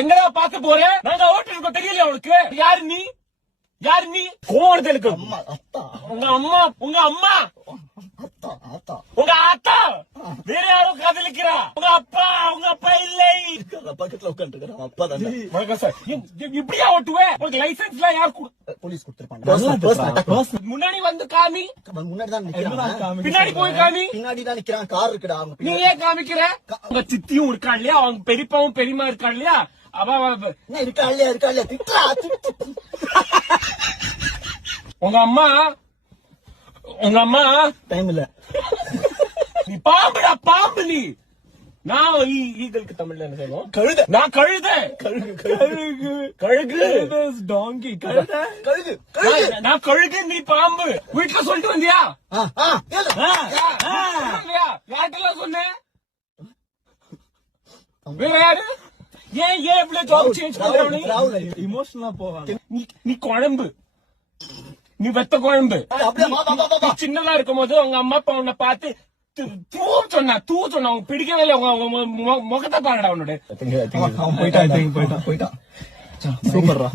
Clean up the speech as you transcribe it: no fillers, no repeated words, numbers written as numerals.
எங்கடா பாக்க போற? நாங்க ஓட்டு இருக்கோம் தெரியல அவளுக்கு. யாரு நீ? யாரு நீ? கோவணத்துக்கு உங்க அம்மா உங்க அம்மா உங்க ஆத்தா வேற யாரும் காதலிக்கிறா? உங்க அப்பா இல்லை. பக்கத்துல உட்காந்து அப்பா தானே. வணக்கம் சார். இப்படியா ஓட்டுவேன்? உங்களுக்கு லைசன்ஸ் எல்லாம் யார் போலீஸ் கொடுத்திருப்பாங்க. முன்னாடி வந்து காமி. முன்னாடி தான் நிக்கிறான். பின்னாடி போய் காமி. பின்னாடி தான் நிக்கிறான். கார் இருக்குடா. நீ ஏன் காமிக்கிற? உங்க சித்தியும் இருக்கா இல்லையா? அவங்க பெரியப்பாவும் பெரியமா இருக்கா இல்லையா? இருக்கா இல்லையா திட்டா. உங்க அம்மா டைம் இல்ல. நீ பாம்புடா பாம்பு. நீ நான் ஈகளுக்கு தமிழ்ல என்ன சொல்லுவோம்? கழுத. நான் கழுத. கழுகு டாங்கி. கழுகு. நான் கழுகு. நீ பாம்பு. வீட்டுல சொல்லிட்டு வந்தியா? யார்கிட்டலாம் சொன்னேன்? வேற யாரு? ஏன் இவ்வளவு ஜாப் சேஞ்ச் பண்ற? இமோஷனலா போவாங்க. நீ குழம்பு. நீ வெத்த குழம்பு. சின்னதா இருக்கும் போது உங்க அம்மா அப்பா உன்னை பார்த்து தூ சொன்னா அவங்க பிடிக்கவே இல்லை. உங்க முகத்தை பாருடா உன்னோட. போயிட்டான். சூப்பர்ரா.